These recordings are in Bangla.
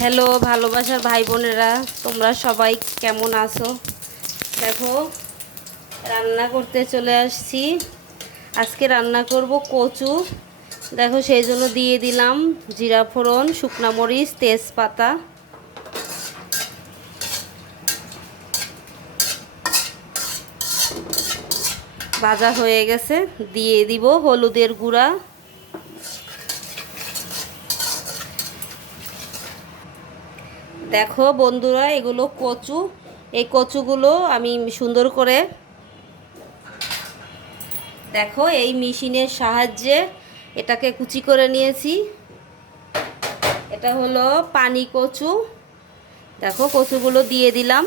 হ্যালো ভালোবাসার ভাই বোনেরা, তোমরা সবাই কেমন আছো? দেখো, রান্না করতে চলে আসছি। আজকে রান্না করব কচু। দেখো, সেই জন্য দিয়ে দিলাম জিরা ফোড়ন, শুকনা মরিচ, তেজপাতা। ভাজা হয়ে গেছে, দিয়ে দিব হলুদের গুঁড়া। দেখো বন্ধুরা, এগুলো কচু। এই কচুগুলো আমি সুন্দর করে দেখো, এই মেশিনের সাহায্যে এটাকে কুচি করে নিয়েছি। এটা হলো পানি কচু। দেখো, কচুগুলো দিয়ে দিলাম।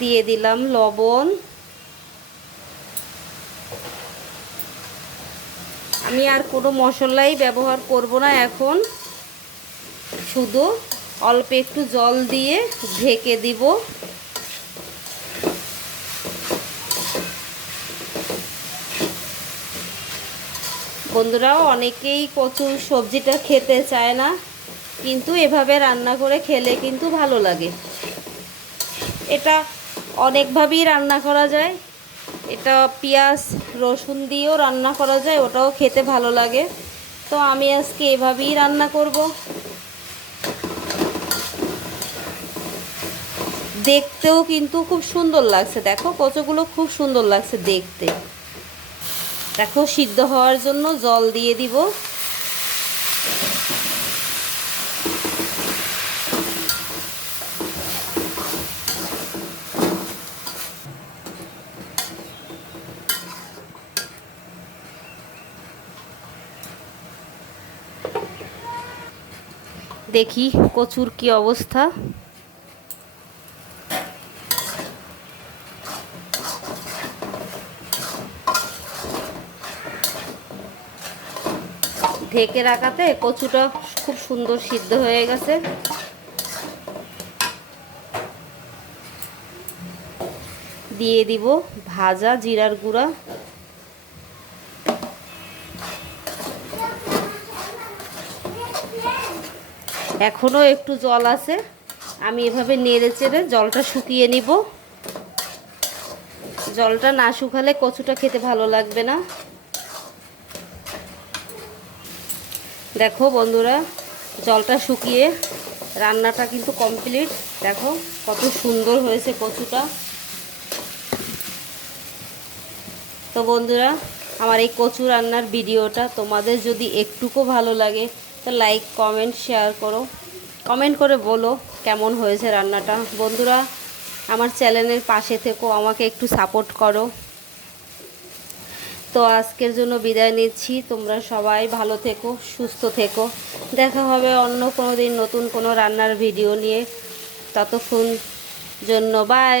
দিয়ে দিলাম লবণ। আমি আর কোনো মশলাই ব্যবহার করব না এখন। শুধু অল্প একটু জল দিয়ে ঢেকে দিব। বন্ধুরাও অনেকেই কচুর সবজিটা খেতে চায় না, কিন্তু এভাবে রান্না করে খেলে কিন্তু ভালো লাগে। এটা অনেকভাবেই রান্না করা যায়। এটা পেঁয়াজ, রসুন দিয়েও রান্না করা যায়, ওটাও খেতে ভালো লাগে। তো আমি আজকে এভাবেই রান্না করব। দেখতেও কিন্তু খুব সুন্দর লাগছে। দেখো কচুগুলো খুব সুন্দর লাগছে দেখতে। দেখো সিদ্ধ হওয়ার জন্য জল দিয়ে দিব। দেখি কচুর কি অবস্থা। ঢেকে রাখাতে কচুটা খুব সুন্দর সিদ্ধ হয়ে গেছে। দিয়ে দিব ভাজা জিরার গুঁড়া। এখনও একটু জল আছে। আমি এভাবে নেড়ে চেড়ে জলটা শুকিয়ে নিব। জলটা না শুকালে কচুটা খেতে ভালো লাগবে না। দেখো বন্ধুরা, জলটা শুকিয়ে রান্নাটা কিন্তু কমপ্লিট। দেখো কত সুন্দর হয়েছে কচুটা। তো বন্ধুরা, আমার এই কচু রান্নার ভিডিওটা তোমাদের যদি একটুকু ভালো লাগে তো লাইক কমেন্ট শেয়ার করো। কমেন্ট করে বলো কেমন হয়েছে রান্নাটা। বন্ধুরা, আমার চ্যানেলের পাশে থেকো, আমাকে একটু সাপোর্ট করো। তো আজকের জন্য বিদায় নিচ্ছি। তোমরা সবাই ভালো থেকো, সুস্থ থেকো। দেখা হবে অন্য কোনো দিন নতুন কোনো রান্নার ভিডিও নিয়ে। ততক্ষণ জন্য বাই